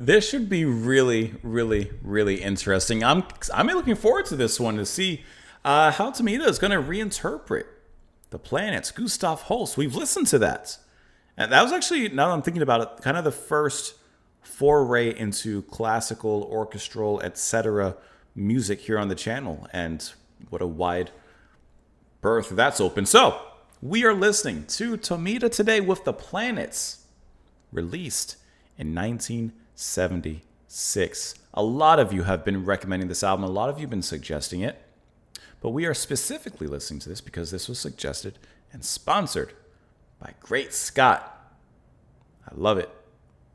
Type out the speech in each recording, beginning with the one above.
This should be really, really, really interesting. I'm looking forward to this one to see how Tomita is going to reinterpret the planets. Gustav Holst. We've listened to that, and that was actually, now that I'm thinking about it, kind of the first foray into classical, orchestral, etc. music here on the channel, and what a wide berth that's open. So we are listening to Tomita today with the planets, released in 1976. A lot of you have been recommending this album. A lot of you have been suggesting it. But we are specifically listening to this because this was suggested and sponsored by Great Scott. I love it.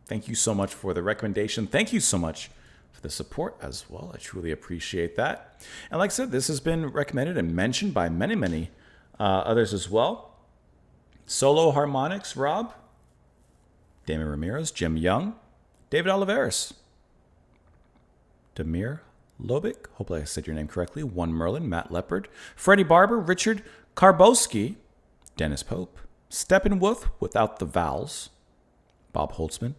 Thank you so much for the recommendation. Thank you so much for the support as well. I truly appreciate that. And like I said, this has been recommended and mentioned by many, many others as well. Solo harmonics, Rob. Damon Ramirez, Jim Young, David Oliveris, Demir Lobik, hopefully I said your name correctly, One Merlin, Matt Leopard, Freddie Barber, Richard Karbowski, Dennis Pope, Steppenwolf without the vowels, Bob Holtzman,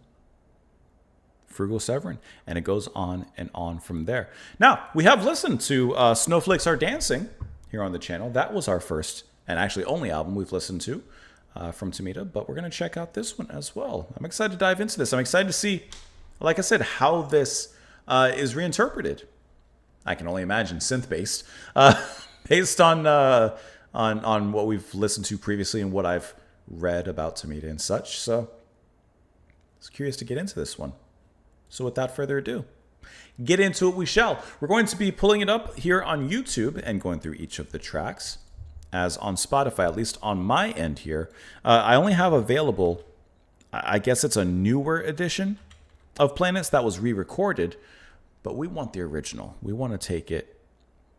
Frugal Severin, and it goes on and on from there. Now, we have listened to Snowflakes Are Dancing here on the channel. That was our first and actually only album we've listened to from Tomita, but we're going to check out this one as well. I'm excited to dive into this. I'm excited to see, like I said, how this is reinterpreted. I can only imagine synth-based, based on what we've listened to previously and what I've read about Tomita and such. So I was curious to get into this one. So without further ado, get into it we shall. We're going to be pulling it up here on YouTube and going through each of the tracks. As on Spotify, at least on my end here, I only have available, I guess it's a newer edition of Planets that was re-recorded, but we want the original. We want to take it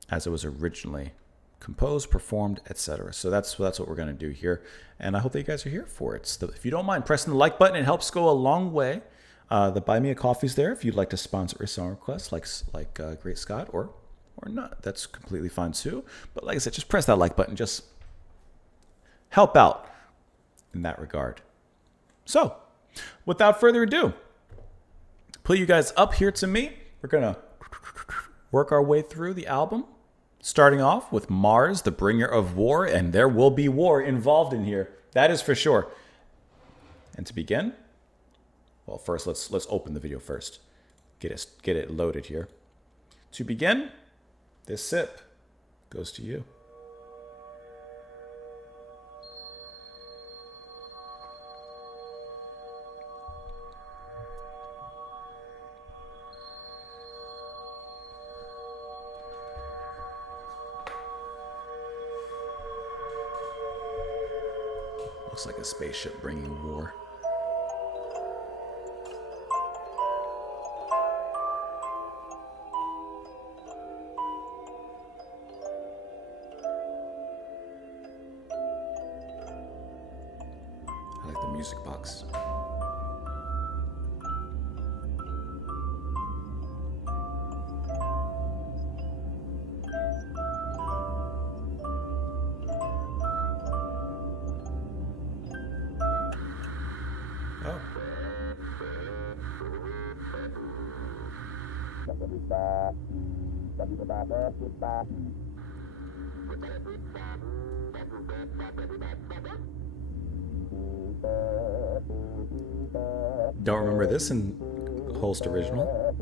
as it was originally composed, performed, etc. So that's what we're going to do here, and I hope that you guys are here for it. So if you don't mind pressing the like button, it helps go a long way. The Buy Me a Coffee's there if you'd like to sponsor a song request like Great Scott or not. That's completely fine too. But like I said, just press that like button. Just help out in that regard. So, without further ado, put you guys up here to me. We're going to work our way through the album, starting off with Mars, the bringer of war, and there will be war involved in here. That is for sure. And to begin, well, first let's open the video first. Get it loaded here. To begin, this sip goes to you. Looks like a spaceship bringing war. I like the music box. Oh. Don't remember this in Holst original.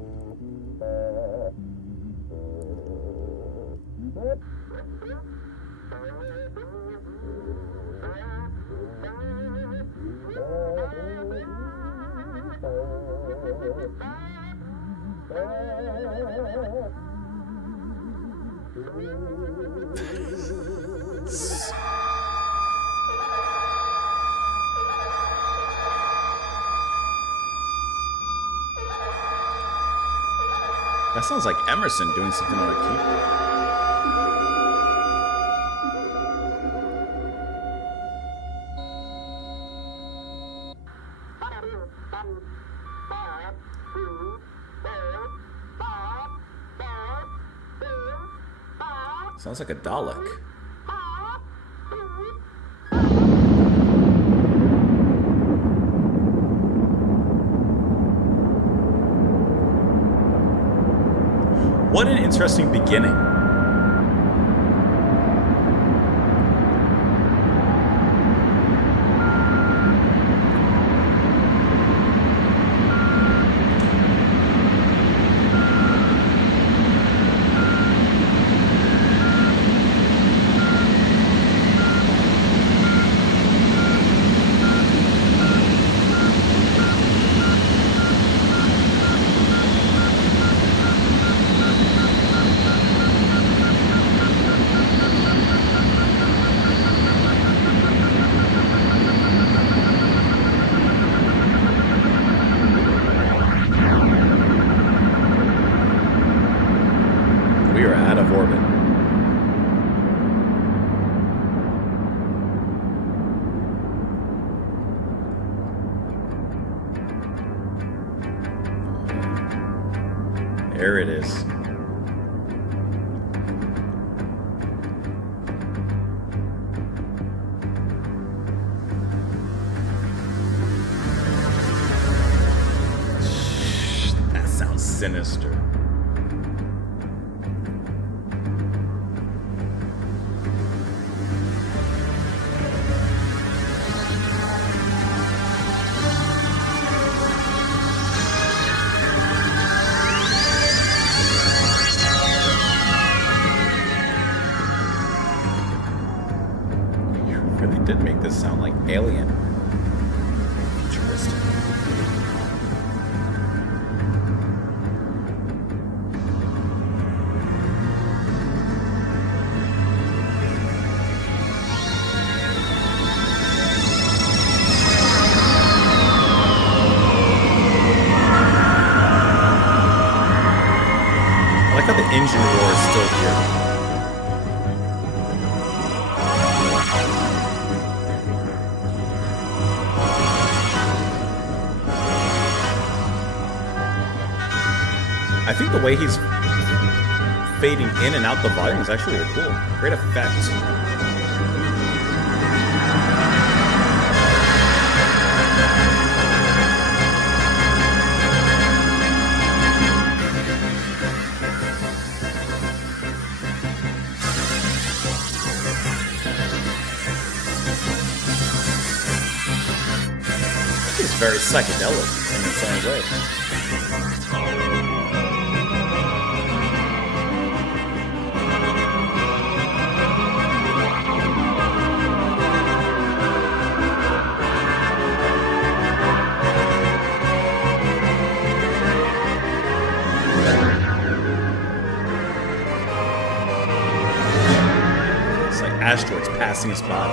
That sounds like Emerson doing something on a keyboard. Sounds like a Dalek. What an interesting beginning. We are out of orbit. There it is. That sounds sinister. Really did make this sound like Alien. Futuristic. I like how the engine roar is still here. I think the way he's fading in and out the volume is actually really cool. Great effect. It's very psychedelic in its own way. Asteroids passing us by.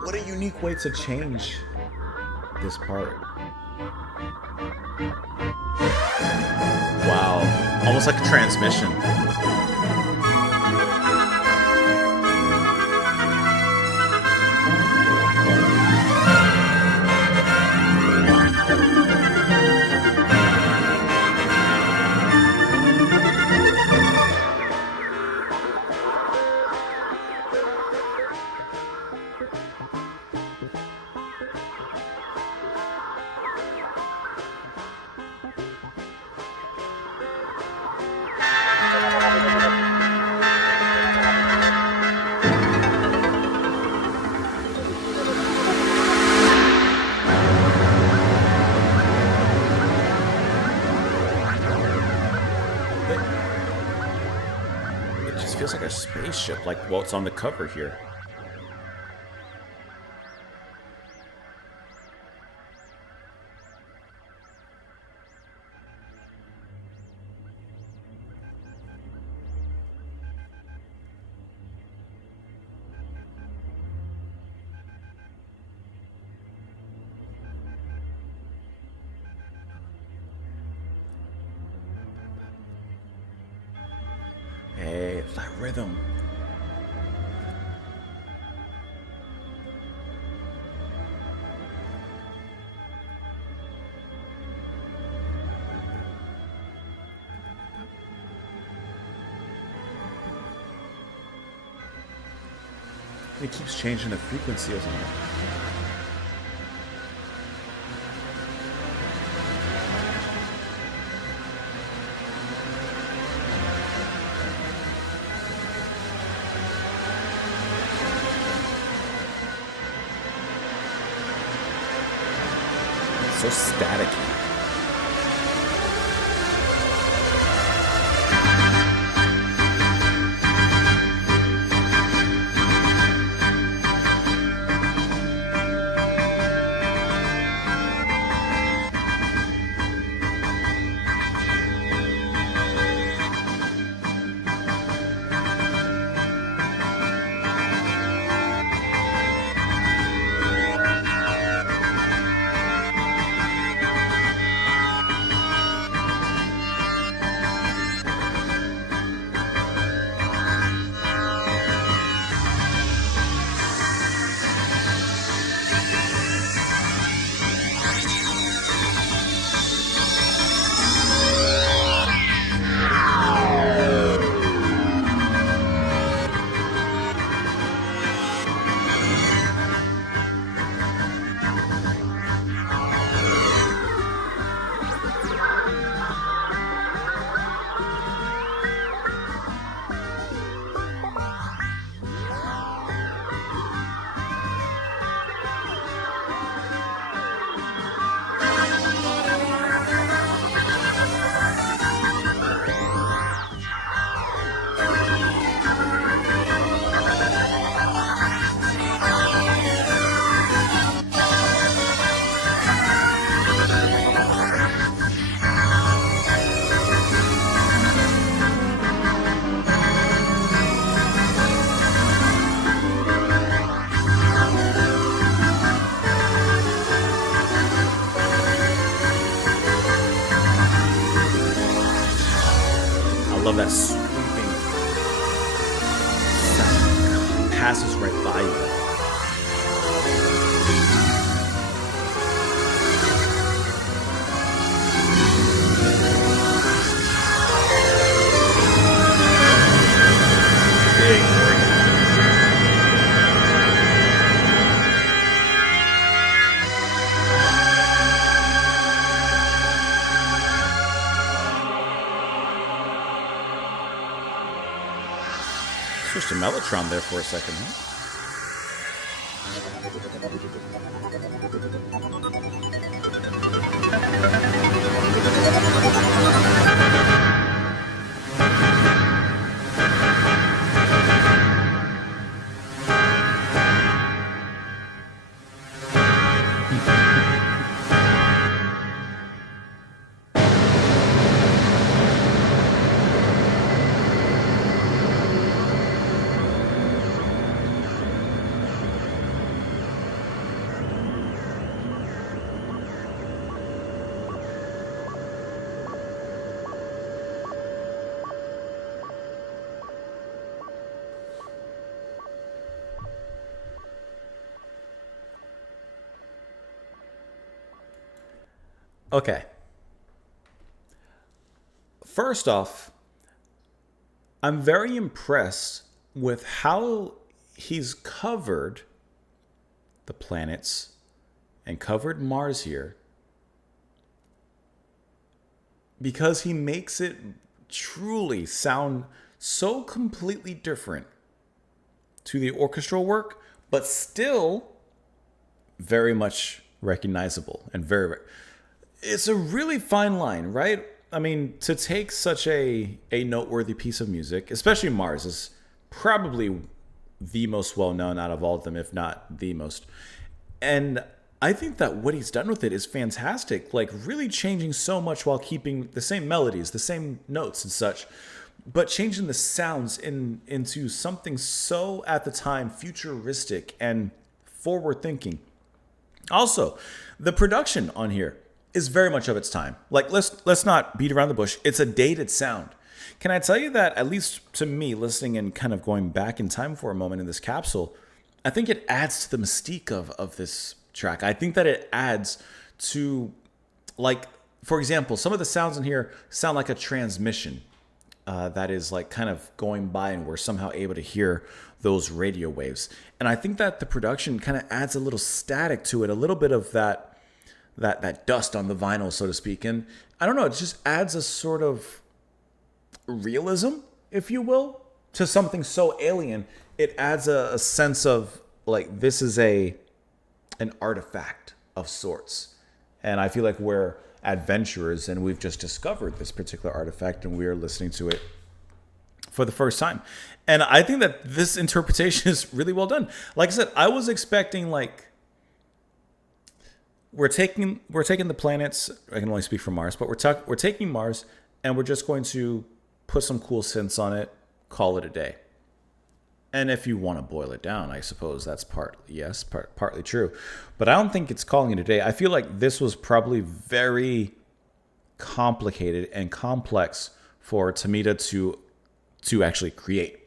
What a unique way to change this part. Wow, almost like a transmission. Feels like a spaceship, like what's on the cover here. Hey, it's that rhythm. It keeps changing the frequency, isn't it? It's so staticky. I love that sweeping sound. Passes right by you. Big organ. Switched to Mellotron there for a second, huh? Okay. First off, I'm very impressed with how he's covered the planets and covered Mars here, because he makes it truly sound so completely different to the orchestral work, but still very much recognizable and very. It's a really fine line, right? I mean, to take such a noteworthy piece of music, especially Mars, is probably the most well-known out of all of them, if not the most. And I think that what he's done with it is fantastic, like really changing so much while keeping the same melodies, the same notes and such, but changing the sounds into something so, at the time, futuristic and forward-thinking. Also, the production on here is very much of its time. Like, let's not beat around the bush. It's a dated sound. Can I tell you that, at least to me, listening and kind of going back in time for a moment in this capsule, I think it adds to the mystique of this track. I think that it adds to, like, for example, some of the sounds in here sound like a transmission that is like kind of going by, and we're somehow able to hear those radio waves. And I think that the production kind of adds a little static to it, a little bit of that dust on the vinyl, so to speak. And I don't know, it just adds a sort of realism, if you will, to something so alien. It adds a sense of like this is an artifact of sorts. And I feel like we're adventurers and we've just discovered this particular artifact and we are listening to it for the first time. And I think that this interpretation is really well done. Like I said, I was expecting like we're taking the planets. I can only speak for Mars, but we're taking Mars and we're just going to put some cool synths on it, call it a day. And if you want to boil it down, I suppose that's partly true. But I don't think it's calling it a day. I feel like this was probably very complicated and complex for Tomita to actually create.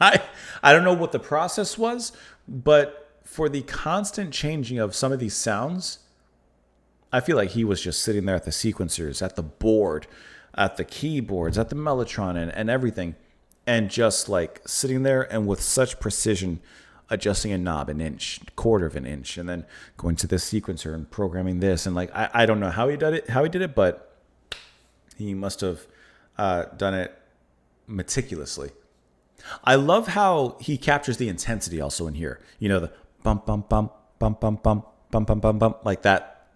I don't know what the process was, but for the constant changing of some of these sounds, I feel like he was just sitting there at the sequencers, at the board, at the keyboards, at the Mellotron and everything, and just like sitting there and with such precision adjusting a knob an inch, quarter of an inch, and then going to this sequencer and programming this. And like I don't know how he did it, but he must have done it meticulously. I love how he captures the intensity also in here. You know, the bump, bump, bump, bump, bump, bump, bump, bump, bump, bump, like that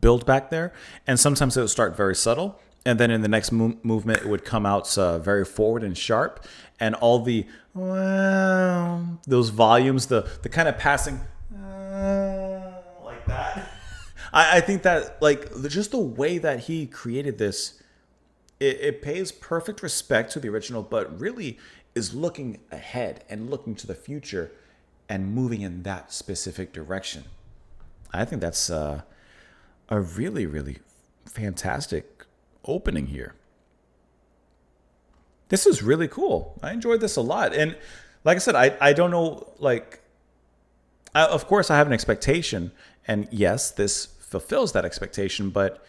build back there. And sometimes it would start very subtle. And then in the next movement, it would come out very forward and sharp. And all the, those volumes, the kind of passing like that. I think that like just the way that he created this, it pays perfect respect to the original, but really is looking ahead and looking to the future and moving in that specific direction. I think that's a really, really fantastic opening here. This is really cool. I enjoyed this a lot. And like I said, I don't know, like, of course I have an expectation. And yes, this fulfills that expectation, but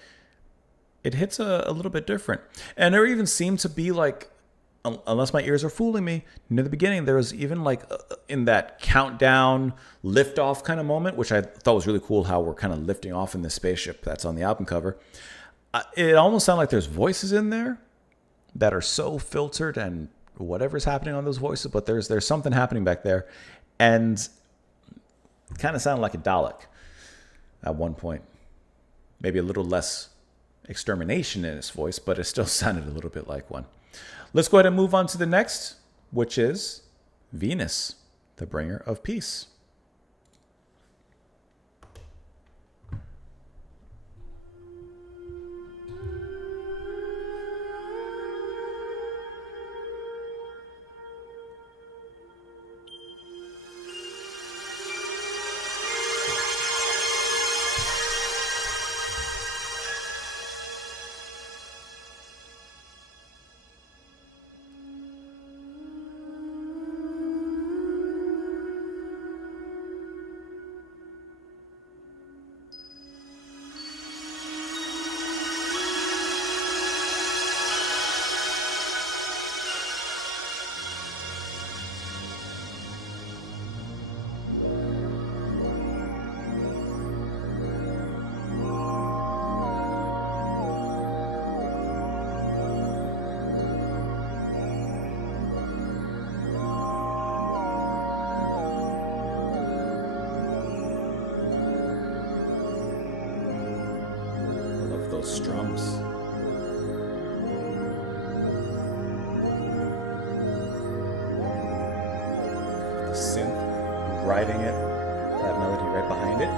it hits a little bit different. And there even seemed to be like, unless my ears are fooling me, near the beginning, there was even like in that countdown liftoff kind of moment, which I thought was really cool, how we're kind of lifting off in this spaceship that's on the album cover. It almost sounded like there's voices in there that are so filtered and whatever's happening on those voices, but there's something happening back there. And it kind of sounded like a Dalek at one point. Maybe a little less extermination in his voice, but it still sounded a little bit like one. Let's go ahead and move on to the next, which is Venus, the bringer of peace. Those strums. The synth riding it, that melody right behind it.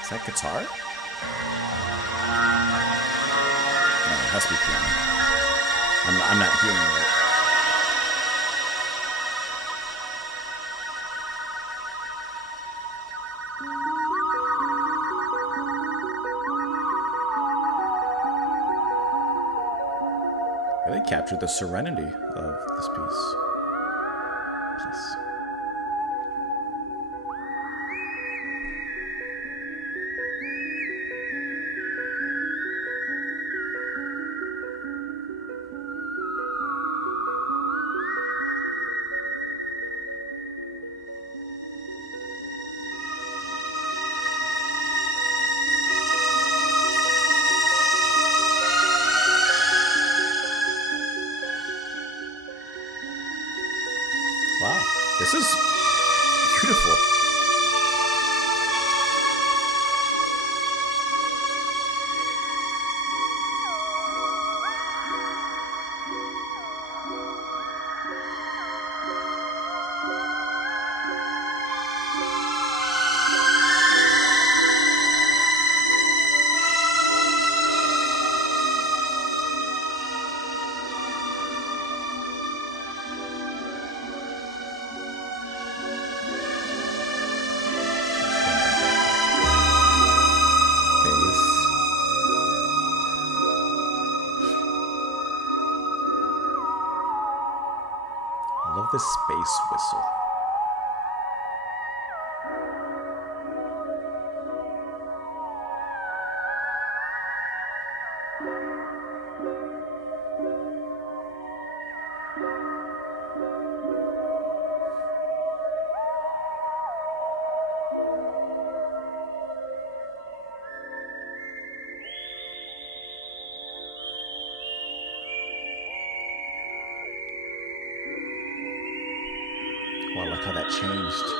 Is that guitar? No, it has to be piano. I'm not hearing it. really captured the serenity of this piece. Wow, this is beautiful. I love this space whistle. Oh, I like how that changed.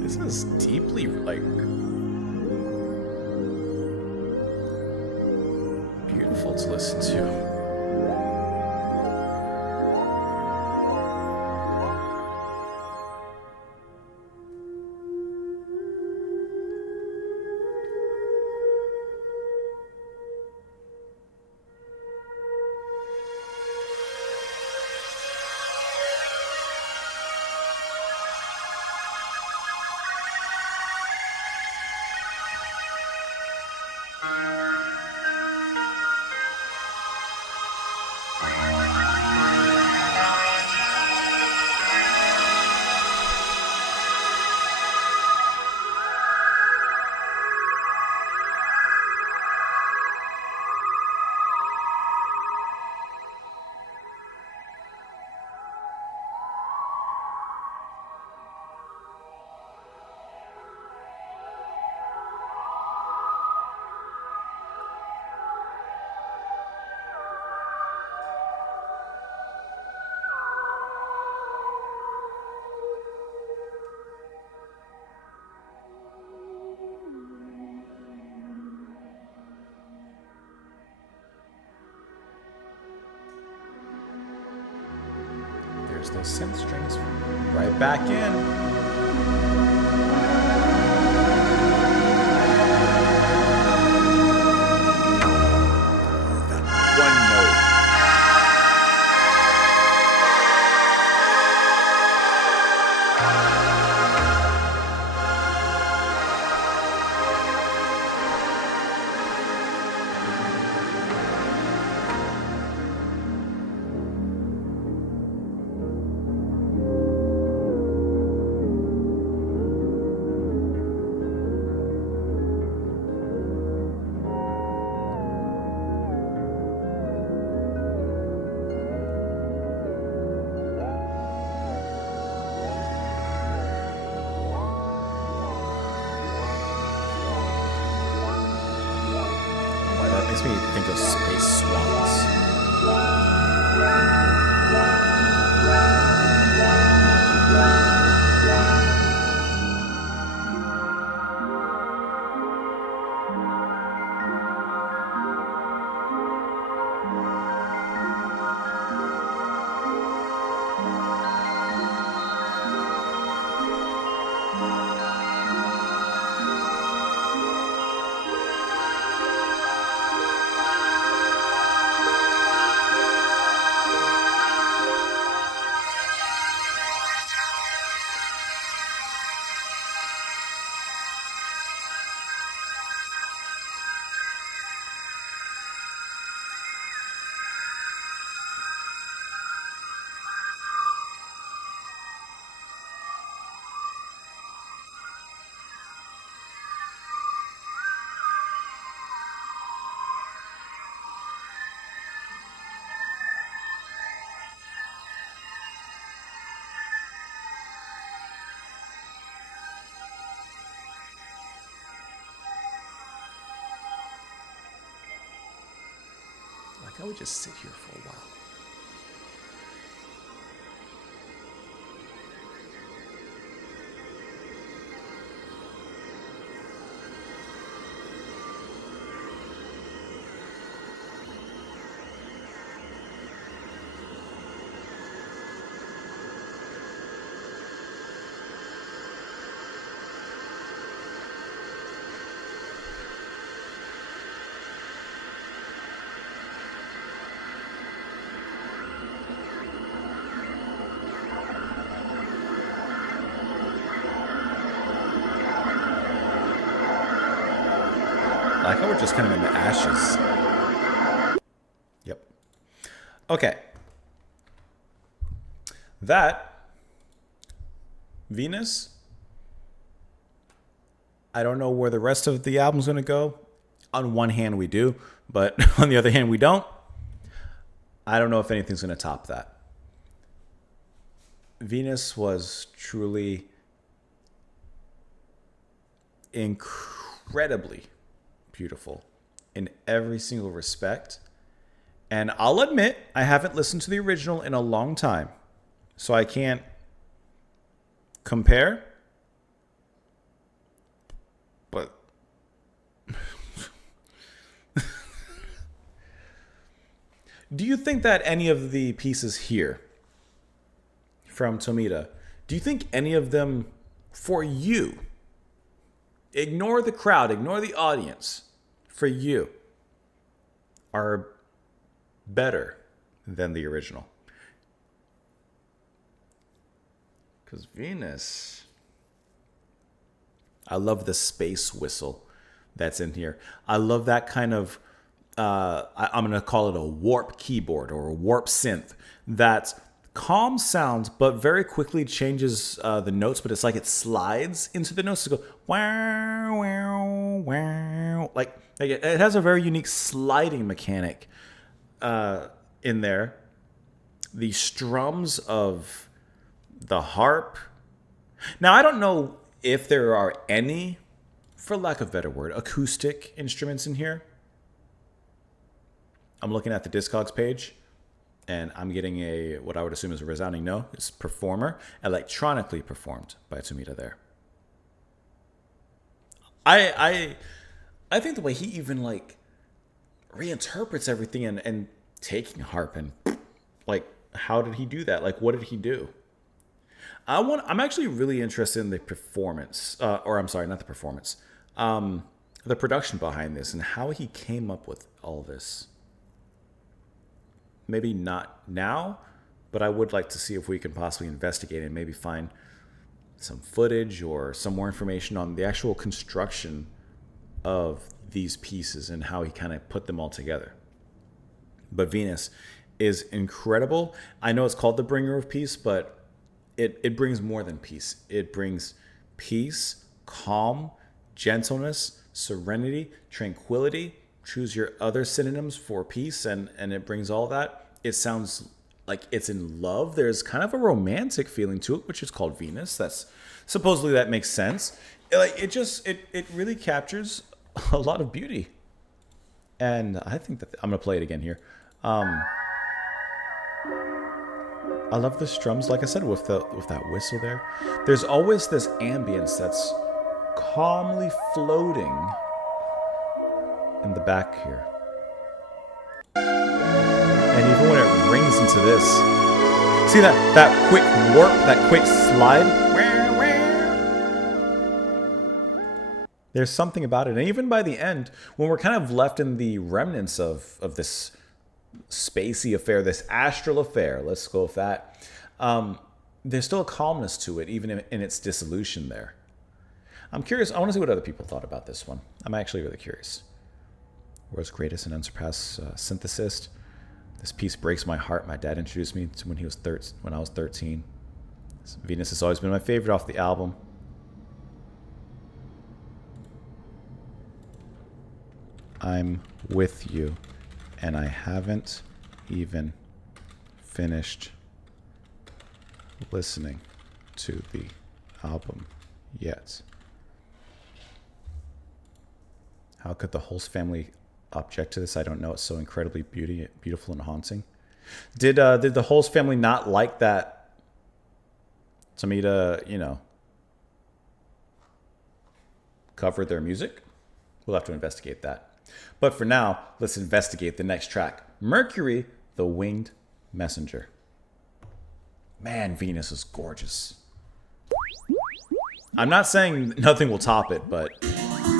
This is deeply, like, beautiful to listen to. There's those synth strings right back in. makes me think of space swans. I would just sit here for a while. I like how we're just kind of in the ashes. Yep. Okay. That, Venus, I don't know where the rest of the album's going to go. On one hand, we do, but on the other hand, we don't. I don't know if anything's going to top that. Venus was truly incredibly beautiful in every single respect. And I'll admit, I haven't listened to the original in a long time, so I can't compare. But do you think that any of the pieces here from Tomita, do you think any of them, for you, ignore the crowd, ignore the audience, for you, are better than the original? Because Venus, I love the space whistle that's in here. I love that kind of, I'm going to call it a warp keyboard or a warp synth. That's calm sounds, but very quickly changes the notes, but it's like it slides into the notes to go wow, wow, wow. Like it has a very unique sliding mechanic in there. The strums of the harp. Now, I don't know if there are any, for lack of a better word, acoustic instruments in here. I'm looking at the Discogs page, and I'm getting a, what I would assume is a resounding no. It's performer, electronically performed by Tomita there. I think the way he even like reinterprets everything and taking harp and like, how did he do that? Like, what did he do? I'm actually really interested in the performance, or I'm sorry, not the performance, the production behind this and how he came up with all this. Maybe not now, but I would like to see if we can possibly investigate and maybe find some footage or some more information on the actual construction of these pieces and how he kind of put them all together. But Venus is incredible. I know it's called the bringer of peace, but it brings more than peace. It brings peace, calm, gentleness, serenity, tranquility. Choose your other synonyms for peace, and it brings all that. It sounds like it's in love. There's kind of a romantic feeling to it, which is called Venus. That's supposedly that makes sense. It really captures a lot of beauty. And I think that I'm going to play it again here. I love the strums, like I said, with that whistle there. There's always this ambience that's calmly floating in the back here. And even when it rings into this, see that quick warp, that quick slide? There's something about it. And even by the end, when we're kind of left in the remnants of this spacey affair, this astral affair, let's go with that, there's still a calmness to it, even in its dissolution there. I'm curious. I want to see what other people thought about this one. I'm actually really curious. World's greatest and unsurpassed synthesist. This piece breaks my heart. My dad introduced me to when I was 13. Venus has always been my favorite off the album. I'm with you, and I haven't even finished listening to the album yet. How could the Holst family object to this? I don't know. It's so incredibly beautiful and haunting. Did the Holst family not like that Tomita, covered their music? We'll have to investigate that. But for now, let's investigate the next track. Mercury, the Winged Messenger. Man, Venus is gorgeous. I'm not saying nothing will top it, but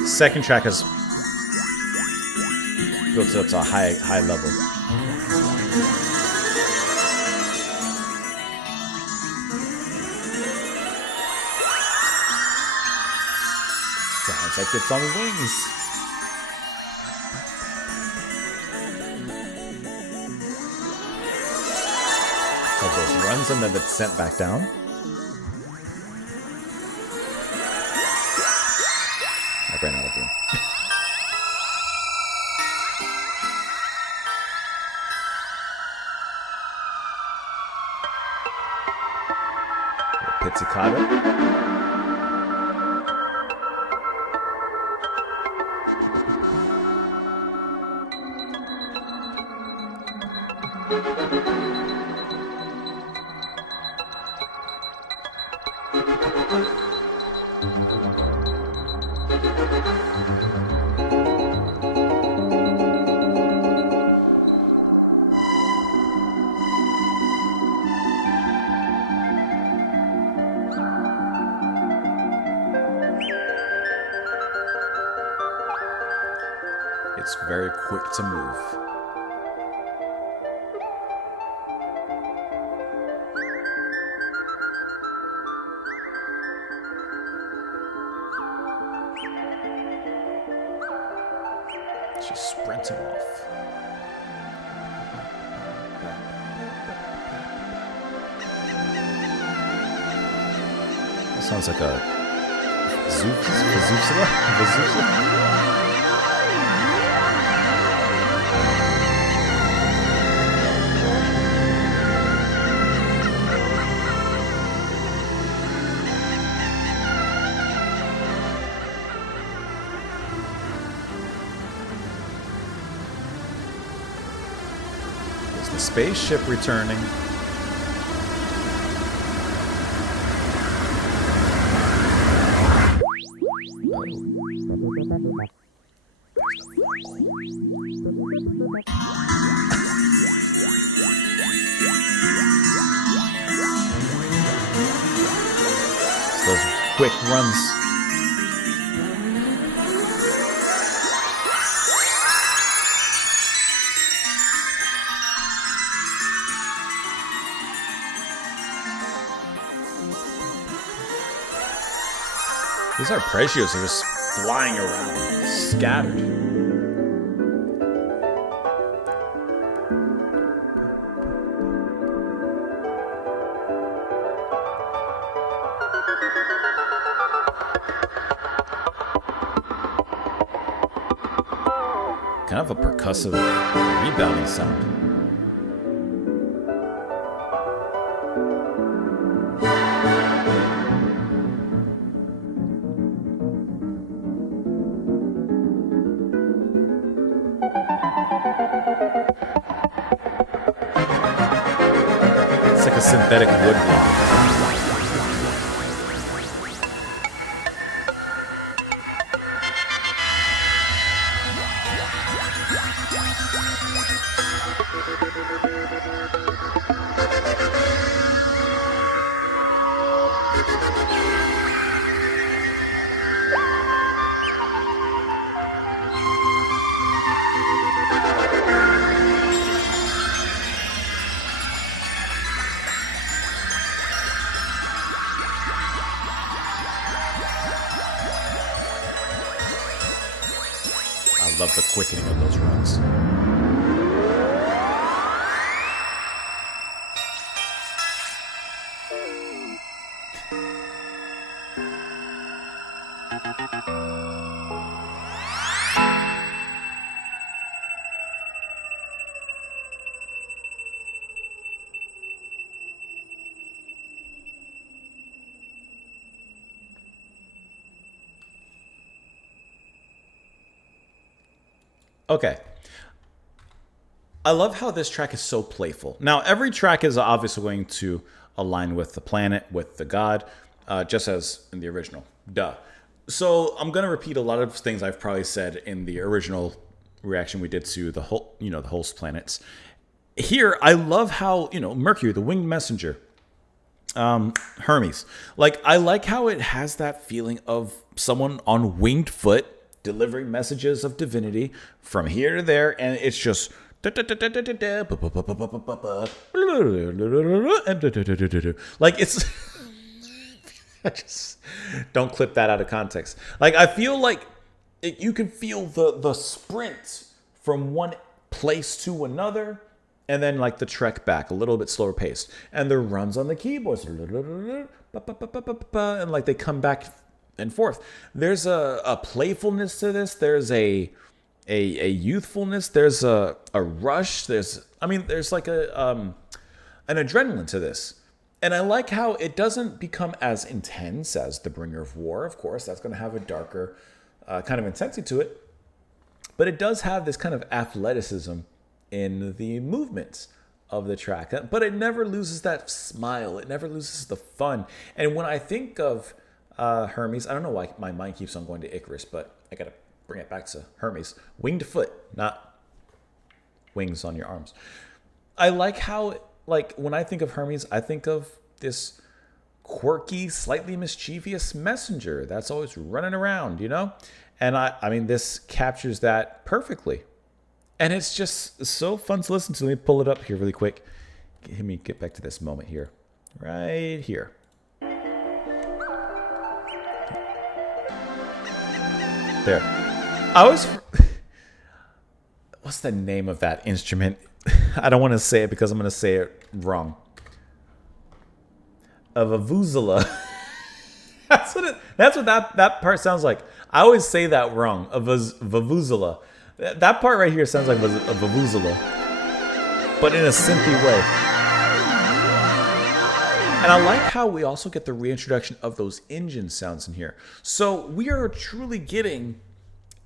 second track has built it up to a high level. Sounds like it's on wings. Of those runs and then the descent back down. I ran out of room. Pizzicato. It's very quick to move. She's sprinting off. That sounds like a Vazuzela? The spaceship returning. Those quick runs. These arpeggios are just flying around, scattered. Kind of a percussive rebounding sound. synthetic wood block. I love the quickening of those runs. Okay. I love how this track is so playful. Now, every track is obviously going to align with the planet, with the god, just as in the original. Duh. So I'm going to repeat a lot of things I've probably said in the original reaction we did to the whole, the host planets. Here, I love how, Mercury, the winged messenger, Hermes. Like, I like how it has that feeling of someone on winged foot delivering messages of divinity from here to there, and it's just like it's I just don't clip that out of context. Like, I feel like you can feel the sprint from one place to another, and then like the trek back a little bit slower paced, and the runs on the keyboards and like they come back and forth. There's a playfulness to this. There's a youthfulness. There's a rush. There's like an adrenaline to this. And I like how it doesn't become as intense as The Bringer of War. Of course, that's going to have a darker kind of intensity to it. But it does have this kind of athleticism in the movements of the track. But it never loses that smile. It never loses the fun. And when I think of Hermes, I don't know why my mind keeps on going to Icarus, but I gotta bring it back to Hermes. Winged foot, not wings on your arms. I like how, like, when I think of Hermes, I think of this quirky, slightly mischievous messenger that's always running around, And I mean, this captures that perfectly. And it's just so fun to listen to. Let me pull it up here really quick. Let me get back to this moment here. Right here. There. What's the name of that instrument? I don't want to say it because I'm going to say it wrong. A vuvuzela. That's what that part sounds like. I always say that wrong. A vuvuzela. That part right here sounds like a vuvuzela, but in a synthy way. And I like how we also get the reintroduction of those engine sounds in here. So we are truly getting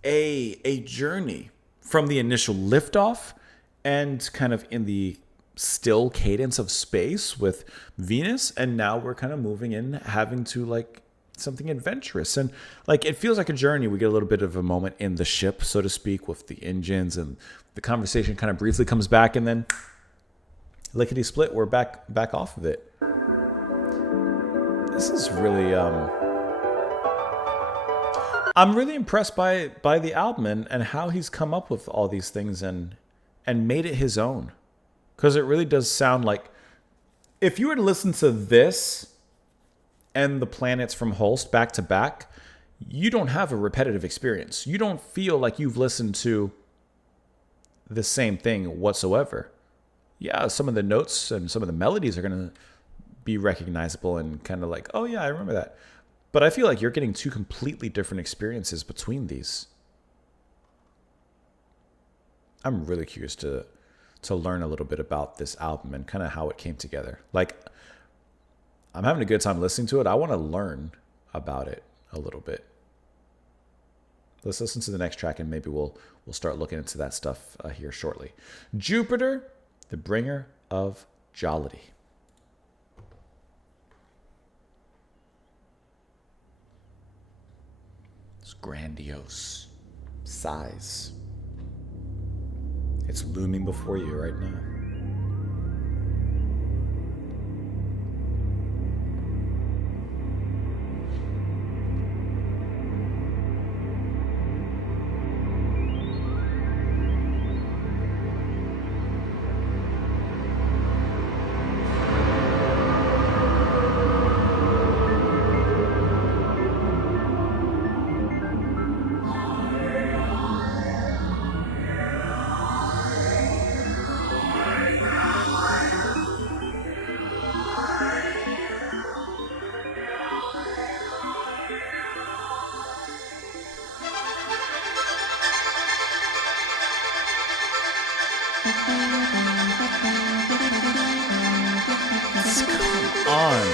a journey from the initial liftoff and kind of in the still cadence of space with Venus. And now we're kind of moving in, having to like something adventurous. And like, it feels like a journey. We get a little bit of a moment in the ship, so to speak, with the engines, and the conversation kind of briefly comes back, and then lickety split, we're back off of it. This is really, I'm really impressed by the album and how he's come up with all these things and made it his own. Because it really does sound like, if you were to listen to this and the planets from Holst back to back, you don't have a repetitive experience. You don't feel like you've listened to the same thing whatsoever. Yeah, some of the notes and some of the melodies are going to be recognizable and kind of like, oh yeah, I remember that. But I feel like you're getting two completely different experiences between these. I'm really curious to learn a little bit about this album and kind of how it came together. Like, I'm having a good time listening to it. I want to learn about it a little bit. Let's listen to the next track, and maybe we'll start looking into that stuff here shortly. Jupiter, the bringer of jollity. Its grandiose size. It's looming before you right now. Come on.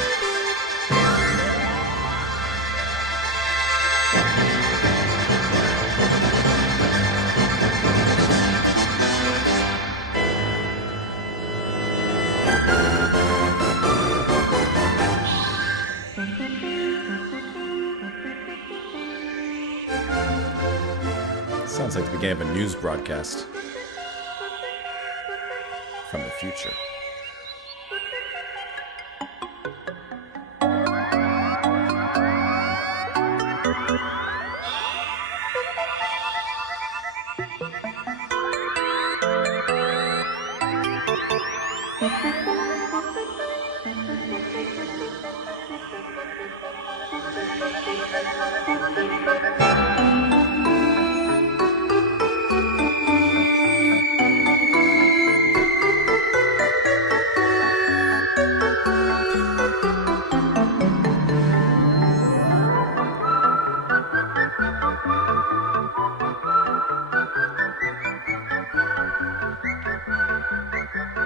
Sounds like the beginning of a news broadcast from the future.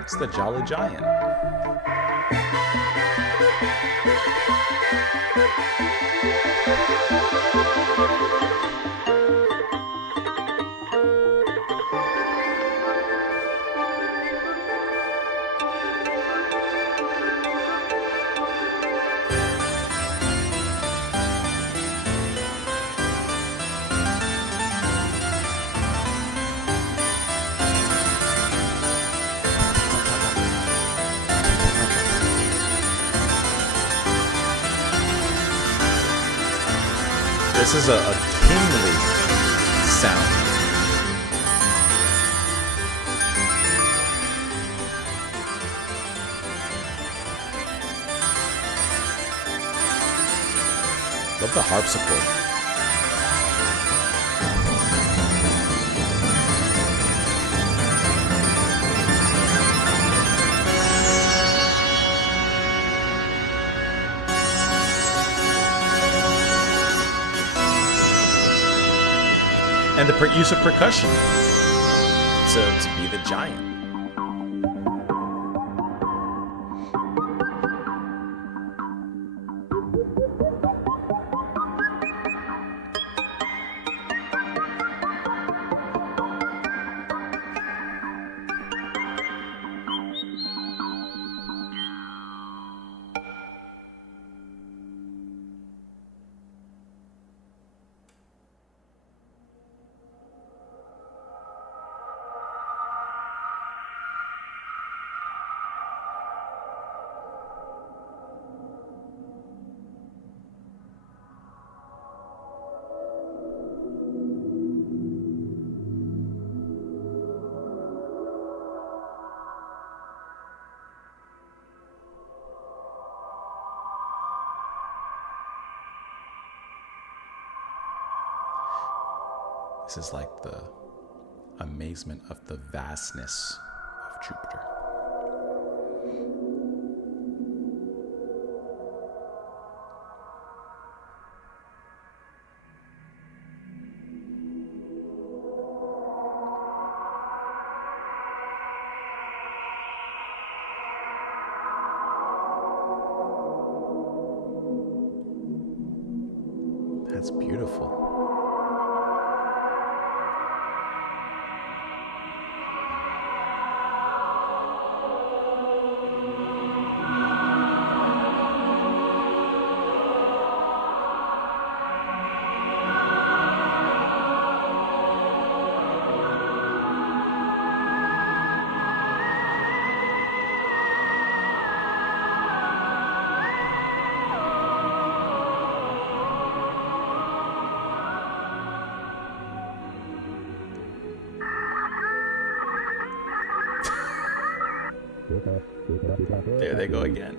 It's the Jolly Giant. This is a kingly sound. Love the harpsichord. And the use of percussion to be the giant. This is like the amazement of the vastness of Jupiter. That's beautiful. There they go again.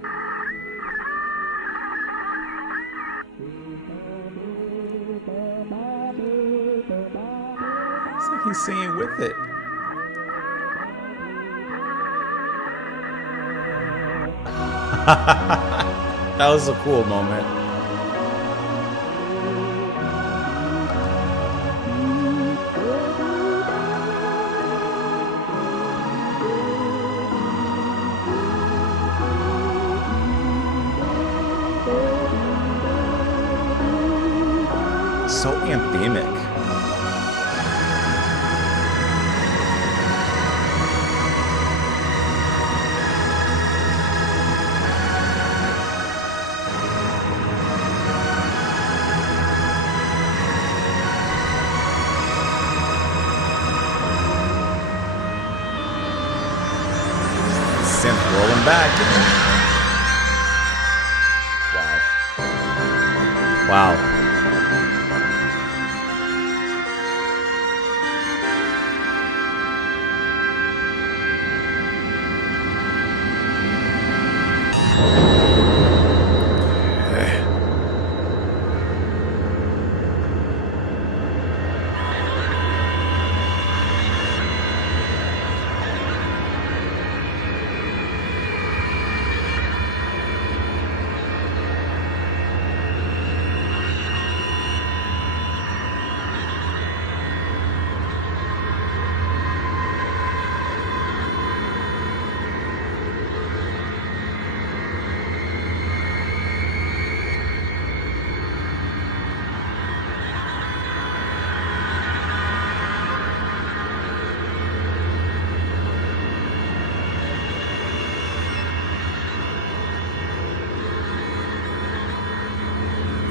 It's like he's singing with it. That was a cool moment. So anthemic. Synth rolling back. Wow. Wow.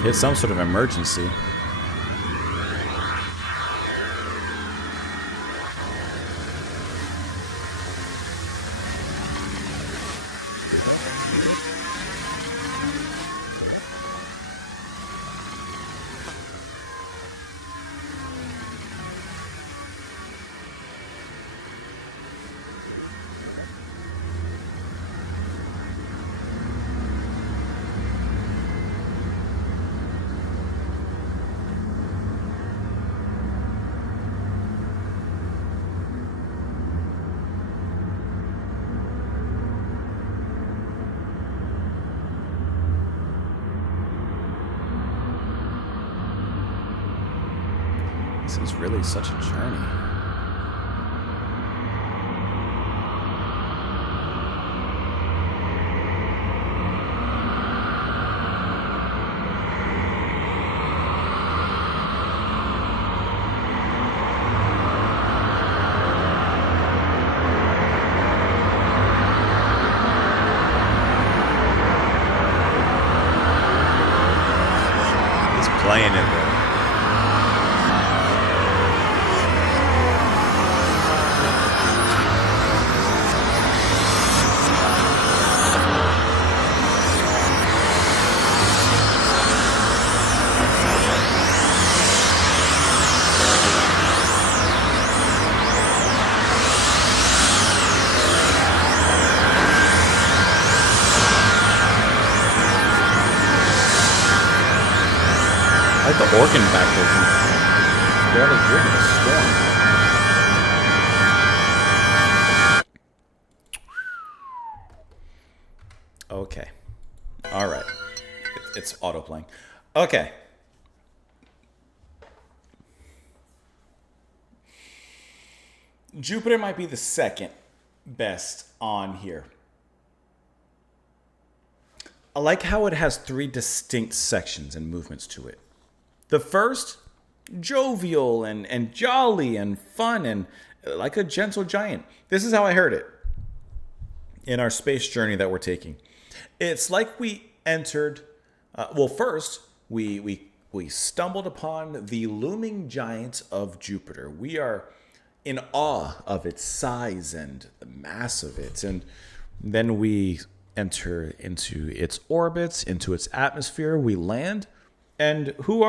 Hit some sort of emergency. This is really such a journey. He's playing it though. I like the organ back there. Barely hearing the storm. Okay. All right. It's auto-playing. Okay. Jupiter might be the second best on here. I like how it has three distinct sections and movements to it. The first, jovial and jolly and fun and like a gentle giant. This is how I heard it in our space journey that we're taking. It's like we entered, first, we stumbled upon the looming giant of Jupiter. We are in awe of its size and the mass of it. And then we enter into its orbits, into its atmosphere. We land. And who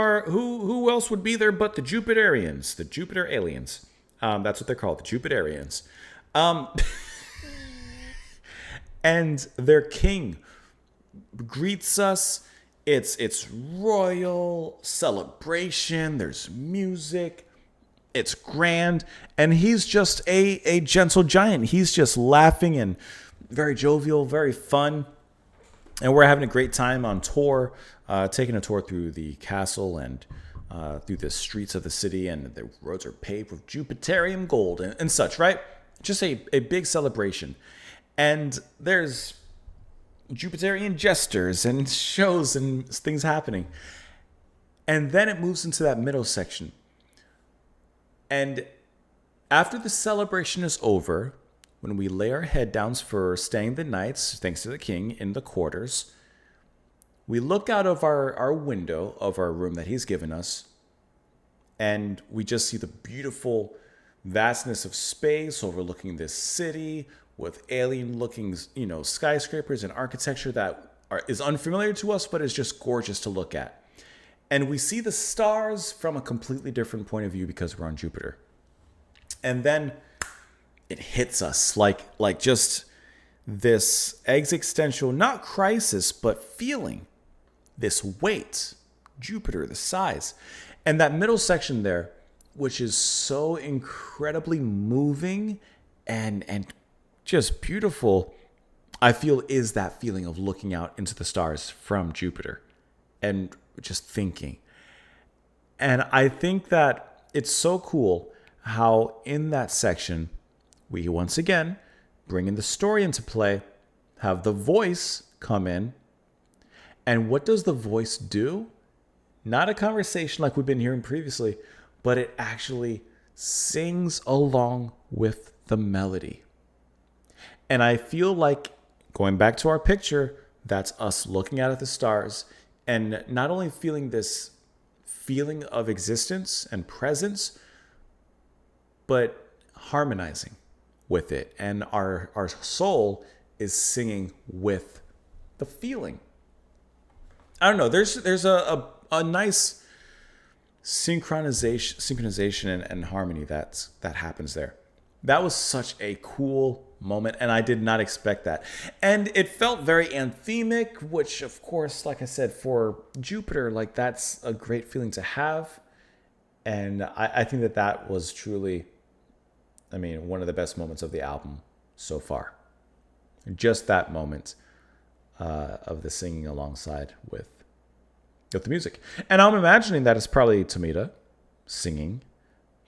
else would be there but the Jupiterians, the Jupiter aliens? That's what they're called, the Jupiterians. And their king greets us. It's royal celebration. There's music. It's grand. And he's just a gentle giant. He's just laughing and very jovial, very fun. And we're having a great time on tour, taking a tour through the castle and through the streets of the city. And the roads are paved with Jupiterium gold and such, right? Just a big celebration. And there's Jupiterian jesters and shows and things happening. And then it moves into that middle section. And after the celebration is over, when we lay our head down for staying the nights, thanks to the king, in the quarters, we look out of our window of our room that he's given us, and we just see the beautiful vastness of space overlooking this city with alien-looking, skyscrapers and architecture that is unfamiliar to us, but is just gorgeous to look at. And we see the stars from a completely different point of view because we're on Jupiter. And then it hits us like just this existential, not crisis, but feeling, this weight, Jupiter, the size. And that middle section there, which is so incredibly moving and just beautiful, I feel is that feeling of looking out into the stars from Jupiter and just thinking. And I think that it's so cool how in that section, we once again bring in the story into play, have the voice come in. And what does the voice do? Not a conversation like we've been hearing previously, but it actually sings along with the melody. And I feel like, going back to our picture, that's us looking out at the stars and not only feeling this feeling of existence and presence, but harmonizing with it. And our soul is singing with the feeling. I don't know. There's a nice synchronization and harmony that happens there. That was such a cool moment, and I did not expect that. And it felt very anthemic, which, of course, like I said, for Jupiter, like that's a great feeling to have. And I think that was truly, one of the best moments of the album so far. Just that moment of the singing alongside with the music. And I'm imagining that it's probably Tomita singing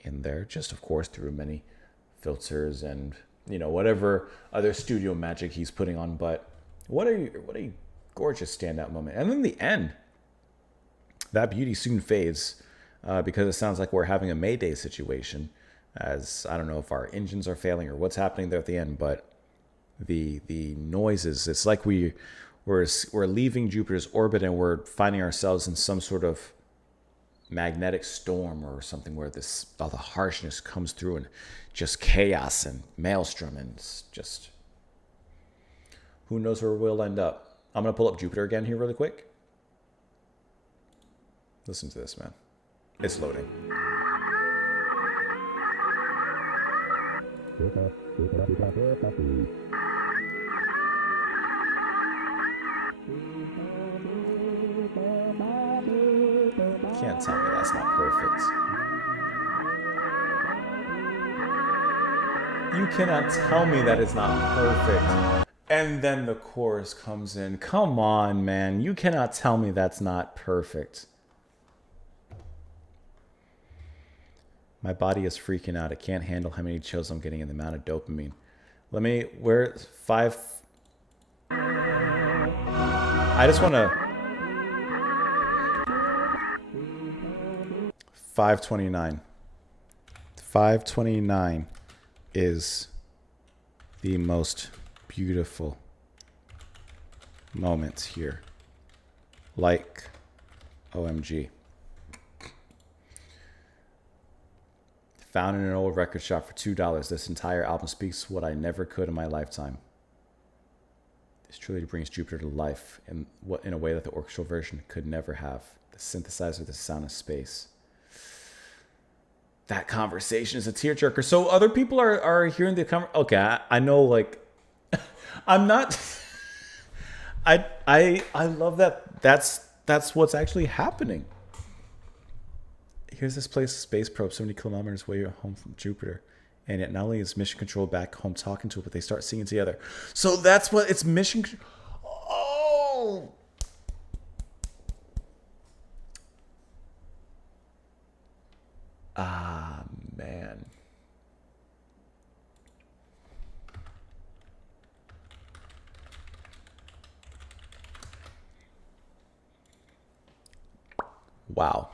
in there, just, of course, through many filters and whatever other studio magic he's putting on. But what a gorgeous standout moment. And then the end, that beauty soon fades because it sounds like we're having a Mayday situation, as I don't know if our engines are failing or what's happening there at the end, but the noises, it's like we're leaving Jupiter's orbit and we're finding ourselves in some sort of magnetic storm or something where all the harshness comes through and just chaos and maelstrom, and just who knows where we'll end up. I'm going to pull up Jupiter again here really quick. Listen to this, man. It's loading. Can't tell me that's not perfect. You cannot tell me that it's not perfect. And then the chorus comes in. Come on, man. You cannot tell me that's not perfect. My body is freaking out. It can't handle how many chills I'm getting and the amount of dopamine. Where 5... I just want to... 529. 529 is the most beautiful moment here. Like, OMG. Found in an old record shop for $2. This entire album speaks what I never could in my lifetime. This truly brings Jupiter to life in a way that the orchestral version could never have. The synthesizer, the sound of space. That conversation is a tearjerker. So other people are hearing the conversation. Okay, I know, like, I'm not. I love that. That's what's actually happening. Here's this place, space probe, 70 kilometers away home from Jupiter. And yet not only is mission control back home talking to it, but they start singing together. So that's what it's mission. Oh, man. Wow.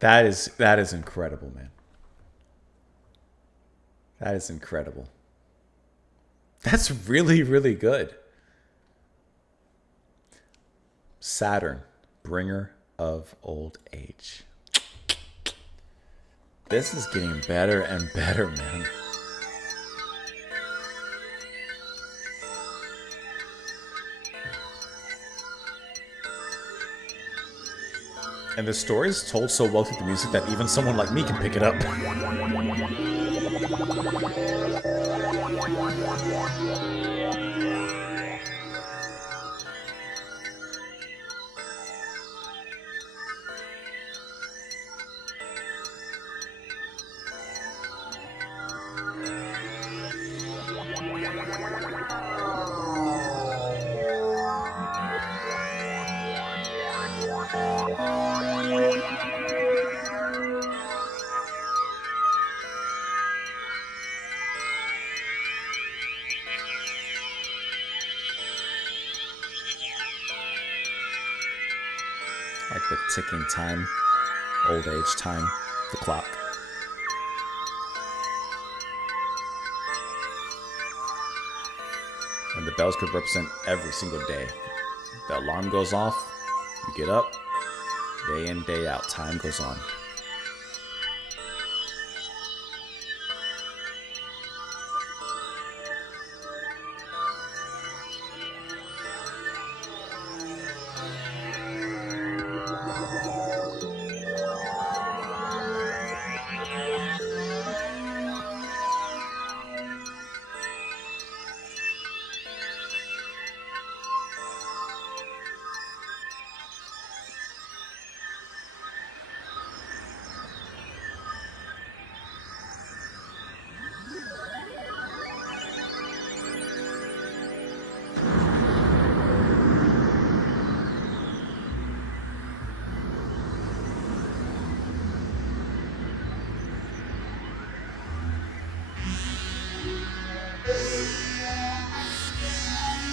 That is incredible, man. That is incredible. That's really, really good. Saturn, bringer of old age. This is getting better and better, man. And the story is told so well through the music that even someone like me can pick it up. Like the ticking time, old age time, the clock. And the bells could represent every single day. The alarm goes off, you get up, day in, day out, time goes on.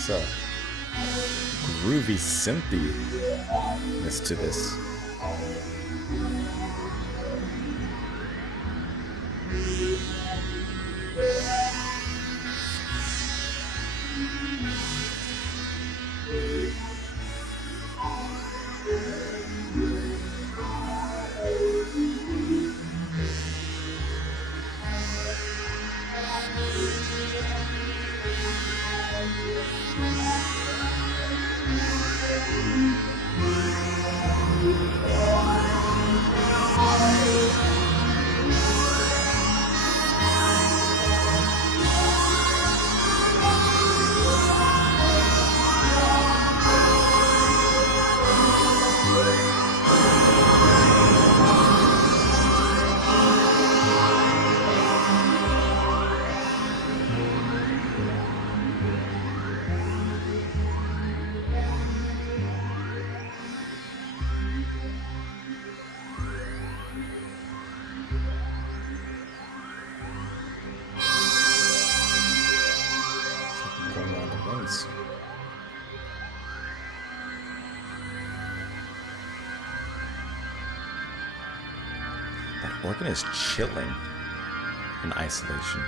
So, groovy synthy-ness to this. Going around the rings. That organ is chilling in isolation.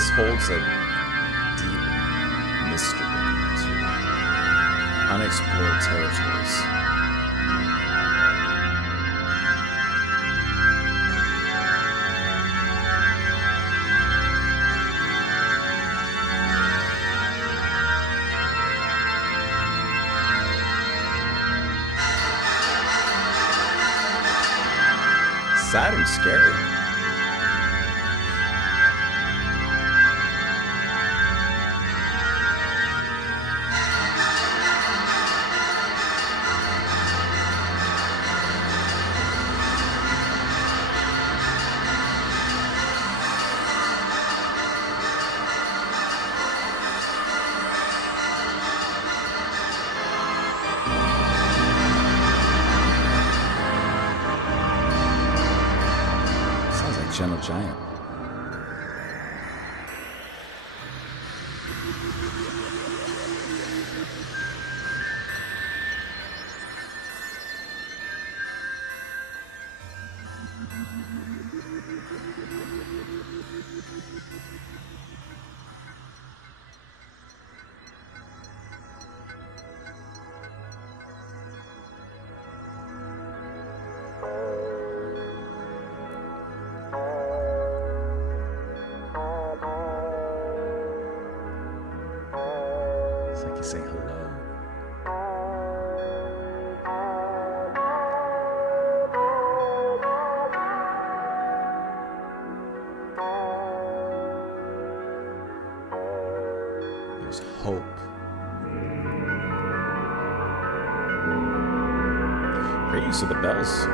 This holds a deep mystery to unexplored territories. Sad and scary. Gentle Giant. It's like he's saying hello. There's hope. Great use of the bells.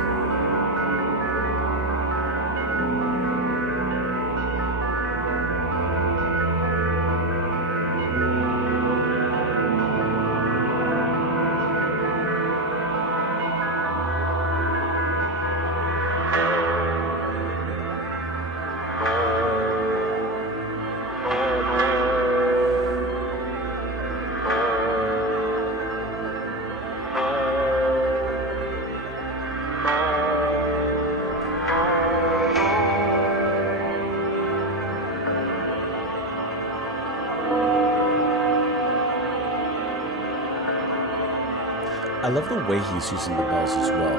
I love the way he's using the bells as well.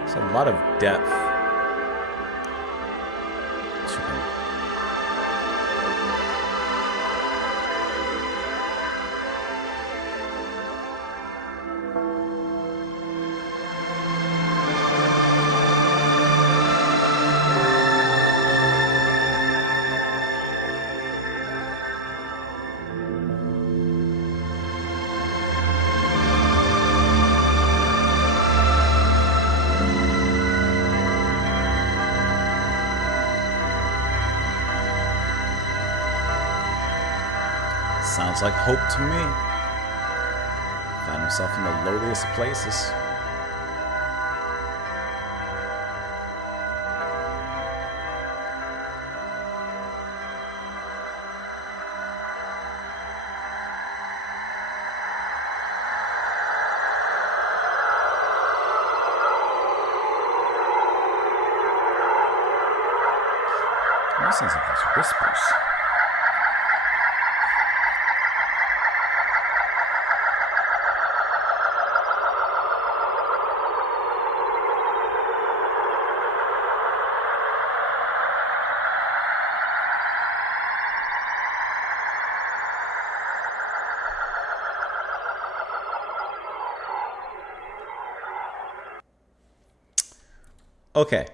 There's a lot of depth to them. Sounds like hope to me. Found himself in the lowliest of places. That sounds like those whispers. Okay,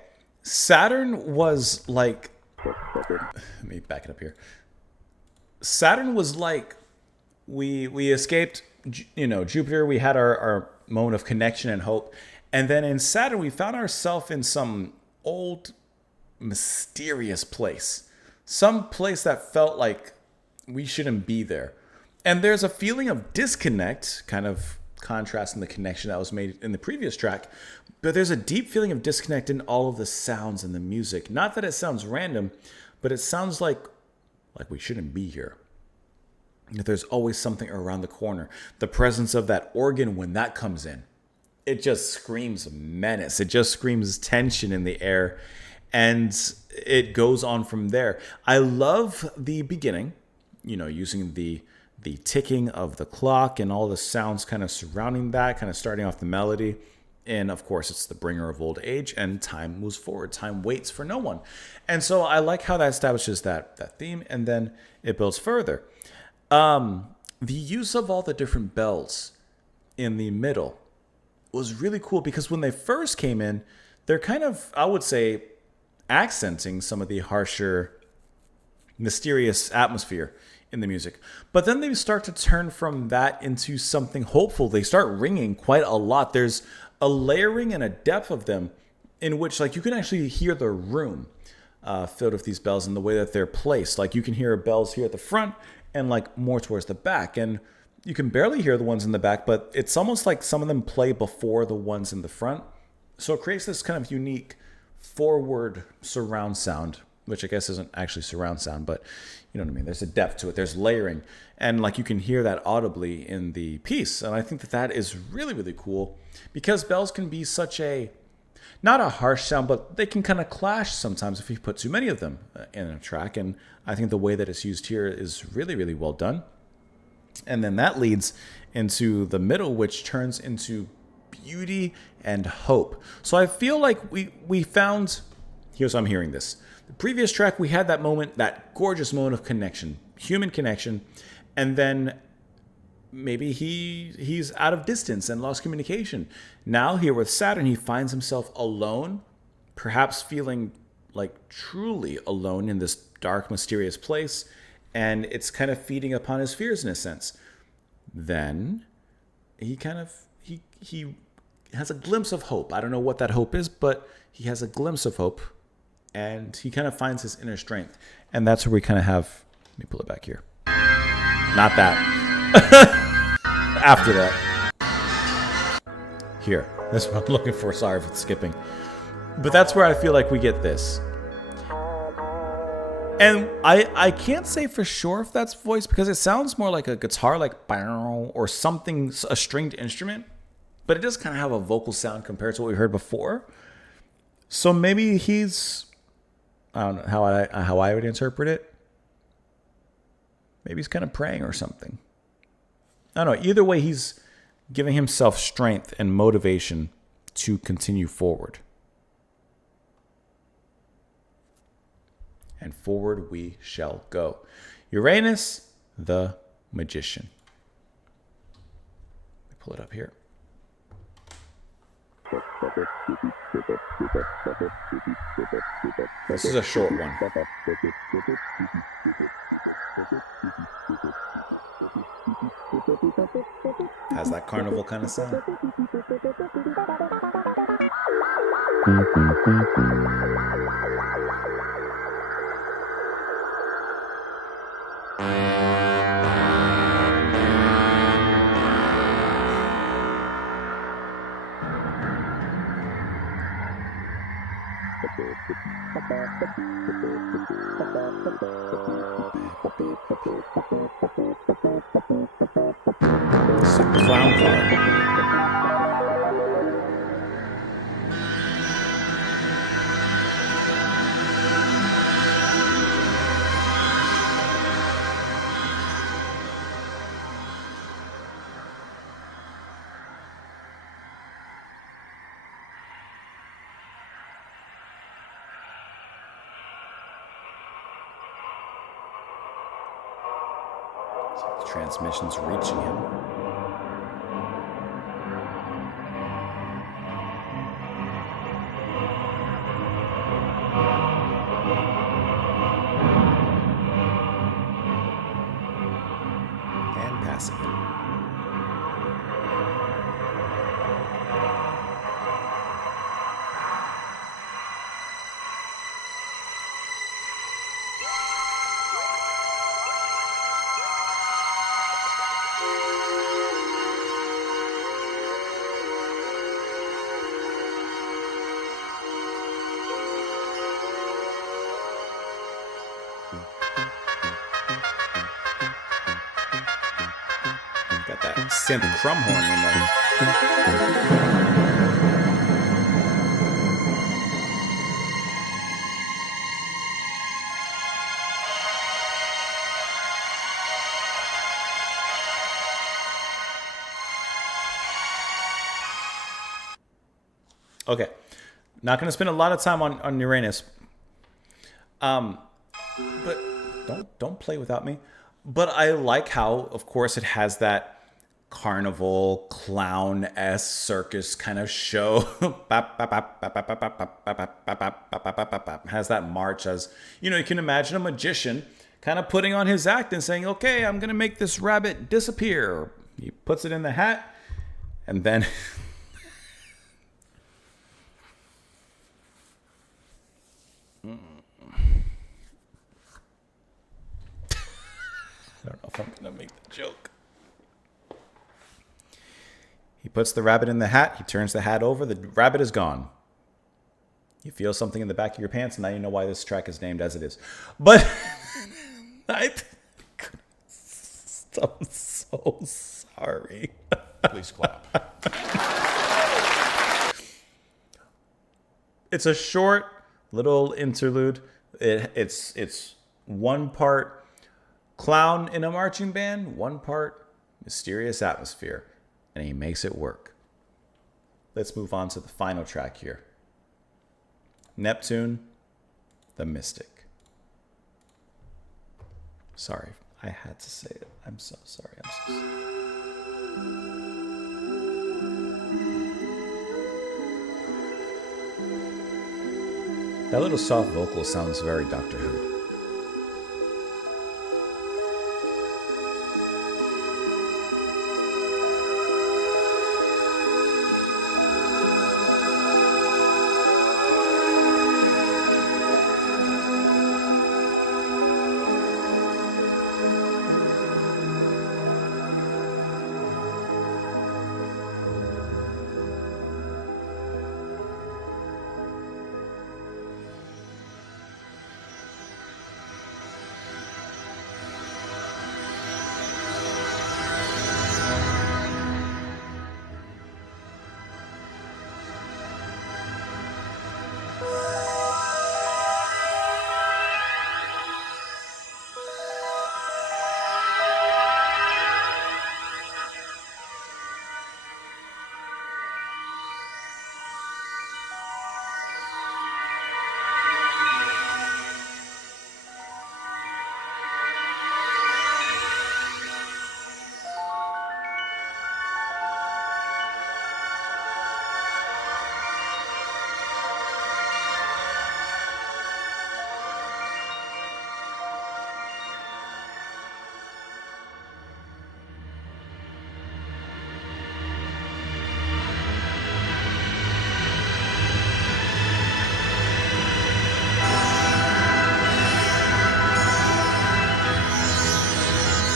Saturn was like, let me back it up here. Saturn was like, we escaped, Jupiter. We had our moment of connection and hope. And then in Saturn, we found ourselves in some old, mysterious place. Some place that felt like we shouldn't be there. And there's a feeling of disconnect, kind of contrasting the connection that was made in the previous track. But there's a deep feeling of disconnect in all of the sounds and the music. Not that it sounds random, but it sounds like we shouldn't be here. That there's always something around the corner. The presence of that organ when that comes in, it just screams menace. It just screams tension in the air. And it goes on from there. I love the beginning, using the ticking of the clock and all the sounds kind of surrounding that, kind of starting off the melody. And of course, it's the bringer of old age, and time moves forward. Time waits for no one. And so I like how that establishes that theme, and then it builds further. The use of all the different bells in the middle was really cool, because when they first came in, they're kind of, I would say, accenting some of the harsher, mysterious atmosphere in the music. But then they start to turn from that into something hopeful. They start ringing quite a lot. There's a layering and a depth of them in which, like, you can actually hear the room filled with these bells and the way that they're placed. Like, you can hear bells here at the front and like more towards the back, and you can barely hear the ones in the back, but it's almost like some of them play before the ones in the front. So it creates this kind of unique forward surround sound, which I guess isn't actually surround sound, but you know what I mean? There's a depth to it. There's layering. And like, you can hear that audibly in the piece. And I think that is really, really cool, because bells can be such a, not a harsh sound, but they can kind of clash sometimes if you put too many of them in a track. And I think the way that it's used here is really, really well done. And then that leads into the middle, which turns into beauty and hope. So I feel like we found, here's how I'm hearing this. The previous track, we had that moment, that gorgeous moment of connection, human connection, and then maybe he's out of distance and lost communication. Now here with Saturn, he finds himself alone, perhaps feeling like truly alone in this dark, mysterious place, and it's kind of feeding upon his fears in a sense. Then he has a glimpse of hope. I don't know what that hope is, but he has a glimpse of hope, and he kind of finds his inner strength. And that's where we kind of have, let me pull it back here. Not that. After that. Here. That's what I'm looking for. Sorry for skipping. But that's where I feel like we get this. And I can't say for sure if that's voice, because it sounds more like a guitar, like or something, a stringed instrument. But it does kind of have a vocal sound compared to what we heard before. So maybe he's, I don't know how I would interpret it. Maybe he's kind of praying or something. I don't know. Either way, he's giving himself strength and motivation to continue forward. And forward we shall go. Uranus, the magician. Let me pull it up here. This is a short one. Has that carnival kind of sound. It's a clown car. The transmission's reaching him. And passing him. Got that synth crumb horn in there. Okay. Not going to spend a lot of time on Uranus. But don't play without me. But I like how, of course, it has that carnival clown-esque circus kind of show. Has that march as, you know, you can imagine a magician kind of putting on his act and saying, okay, I'm going to make this rabbit disappear. He puts it in the hat and then I don't know if I'm going to make the joke. He puts the rabbit in the hat. He turns the hat over. The rabbit is gone. You feel something in the back of your pants, and now you know why this track is named as it is. But I'm so sorry. Please clap. It's a short little interlude. It's one part clown in a marching band, one part mysterious atmosphere. And he makes it work. Let's move on to the final track here. Neptune, the Mystic. Sorry, I had to say it. I'm so sorry. That little soft vocal sounds very Doctor Who.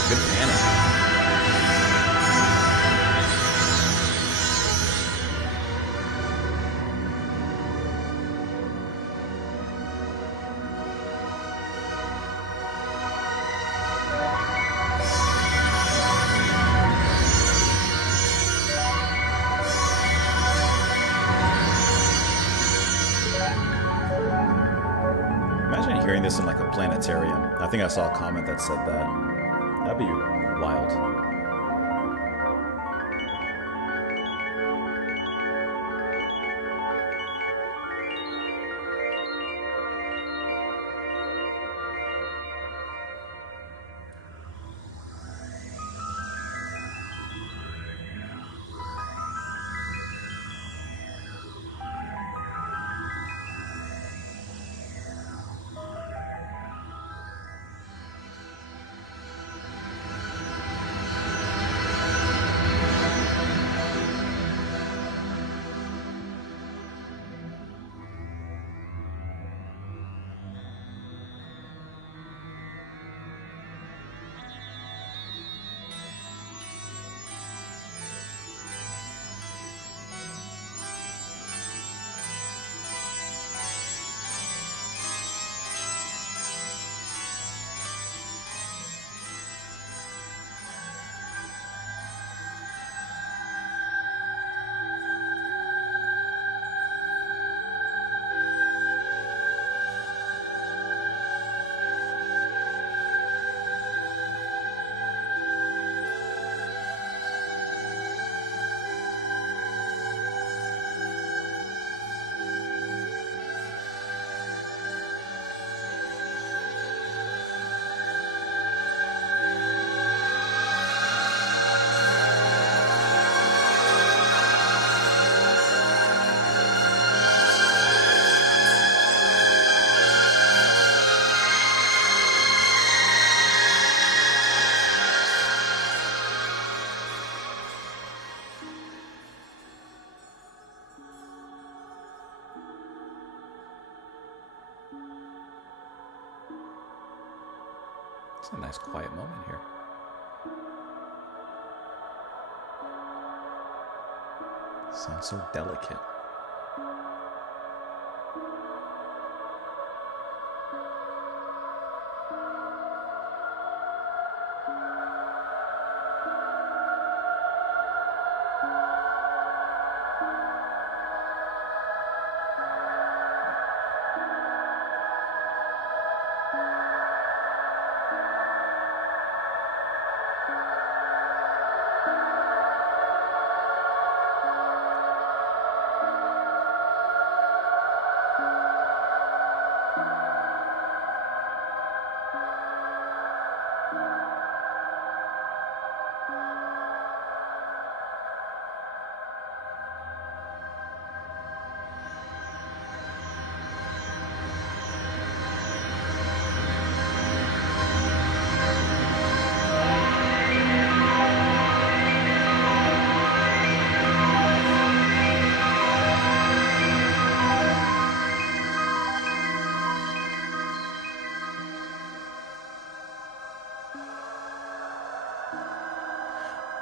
Good panning. Imagine hearing this in like a planetarium. I think I saw a comment that said that. That'd be wild. It's a nice quiet moment here. Sounds so delicate.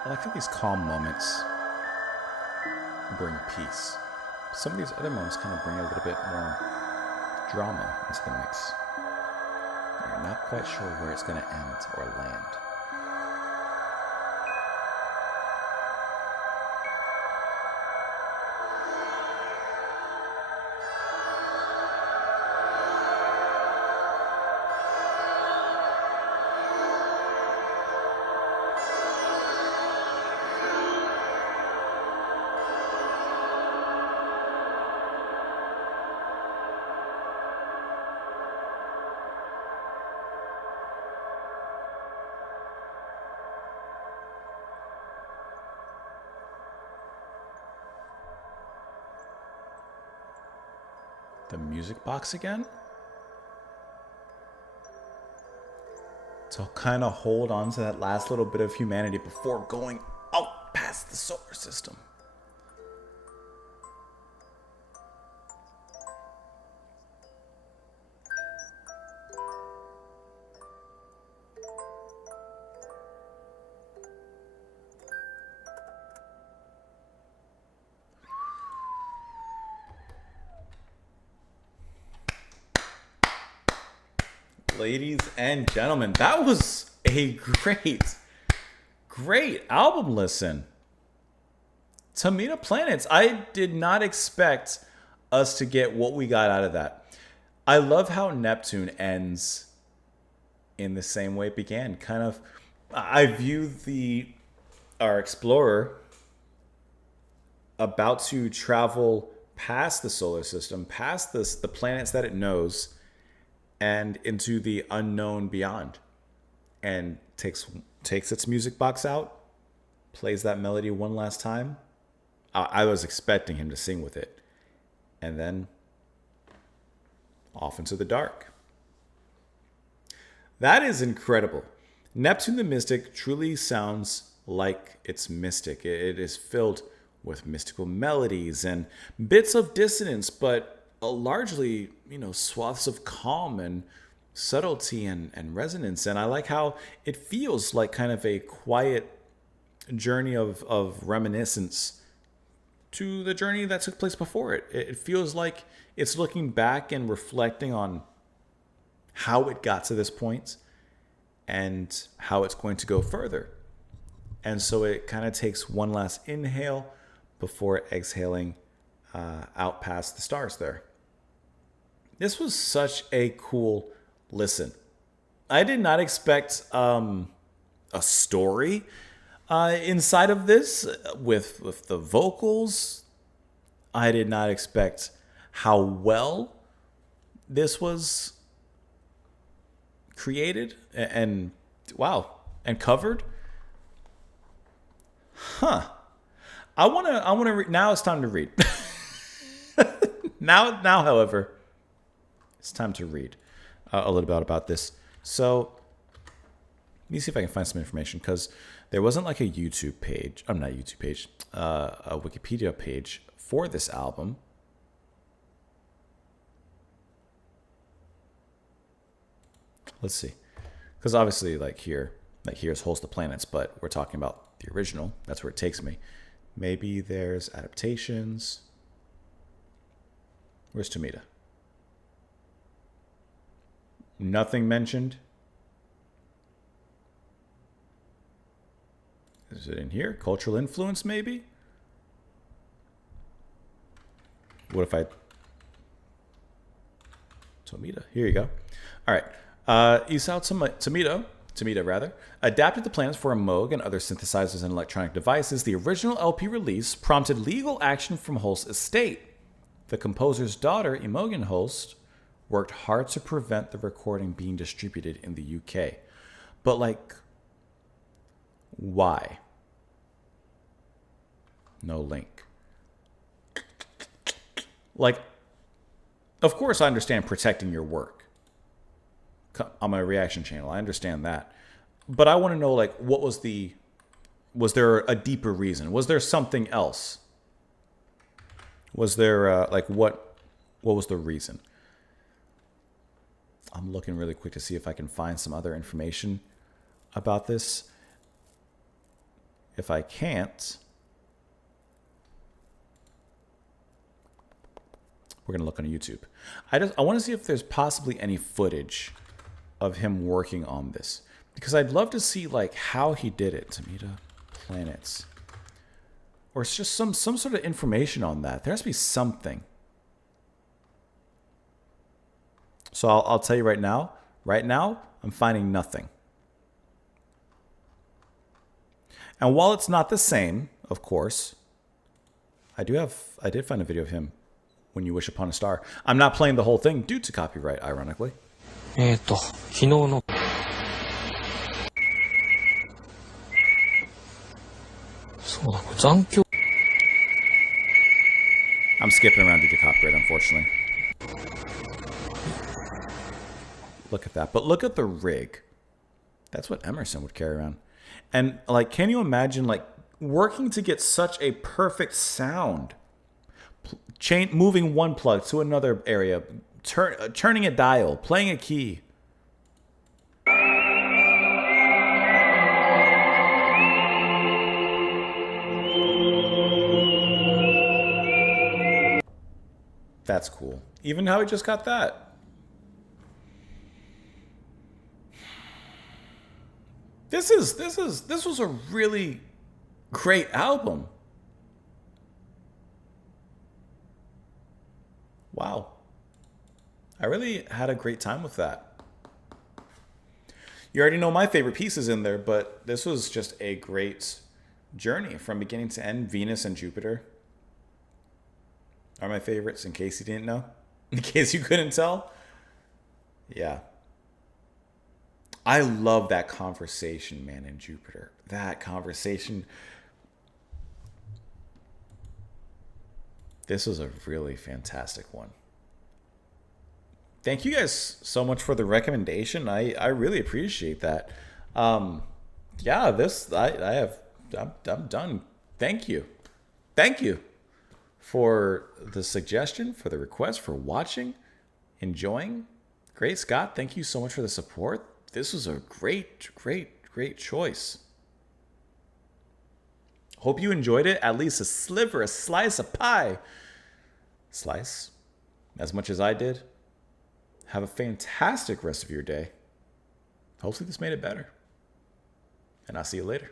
I like how these calm moments bring peace. Some of these other moments kind of bring a little bit more drama into the mix. You're not quite sure where it's going to end or land. The music box again. So kind of hold on to that last little bit of humanity before going out past the solar system. Ladies and gentlemen, that was a great album listen. Tomita Planets. I did not expect us to get what we got out of that. I love how Neptune ends in the same way it began. Kind of, I view our explorer about to travel past the solar system, past the planets that it knows, and into the unknown beyond, and takes its music box out, plays that melody one last time. I was expecting him to sing with it, and then off into the dark. That is incredible. Neptune the Mystic truly sounds like it's mystic. It is filled with mystical melodies and bits of dissonance, but largely, swaths of calm and subtlety and resonance. And I like how it feels like kind of a quiet journey of reminiscence to the journey that took place before it. It feels like it's looking back and reflecting on how it got to this point and how it's going to go further. And so it kind of takes one last inhale before exhaling out past the stars there. This was such a cool listen. I did not expect a story inside of this with the vocals. I did not expect how well this was created and covered. I want to now it's time to read. now however, it's time to read a little bit about this. So let me see if I can find some information, because there wasn't like a YouTube page. A Wikipedia page for this album. Let's see. Because obviously, like here's Holds the Planets, but we're talking about the original. That's where it takes me. Maybe there's adaptations. Where's Tomita? Nothing mentioned. Is it in here? Cultural influence, maybe? What if I... Tomita. Here you go. All right. Isao Tomita, adapted the plans for a Moog and other synthesizers and electronic devices. The original LP release prompted legal action from Holst's estate. The composer's daughter, Imogen Holst, worked hard to prevent the recording being distributed in the UK. But, like, why? No link. Like, of course I understand protecting your work. On my reaction channel, I understand that. But I want to know, like, what was the... Was there a deeper reason? Was there something else? Was there, like, what was the reason? I'm looking really quick to see if I can find some other information about this. If I can't, we're going to look on YouTube. I want to see if there's possibly any footage of him working on this, because I'd love to see, like, how he did it. Tomita Planets, or it's just some sort of information on that. There has to be something. So I'll tell you right now. Right now, I'm finding nothing. And while it's not the same, of course, I did find a video of him When You Wish Upon a Star. I'm not playing the whole thing due to copyright, ironically. 昨日の そうだ、これ残響 I'm skipping around due to copyright, unfortunately. Look at that. But look at the rig. That's what Emerson would carry around. And, like, can you imagine, like, working to get such a perfect sound? Moving one plug to another area, turning a dial, playing a key. That's cool. Even how he just got that. This was a really great album. Wow. I really had a great time with that. You already know my favorite pieces in there, but this was just a great journey from beginning to end. Venus and Jupiter are my favorites, in case you didn't know. In case you couldn't tell. Yeah. I love that conversation, man, in Jupiter. That conversation. This was a really fantastic one. Thank you guys so much for the recommendation. I really appreciate that. Yeah, I'm done. Thank you. Thank you for the suggestion, for the request, for watching, enjoying. Great Scott, thank you so much for the support. This was a great choice. Hope you enjoyed it. At least a slice of pie. Slice. As much as I did. Have a fantastic rest of your day. Hopefully this made it better. And I'll see you later.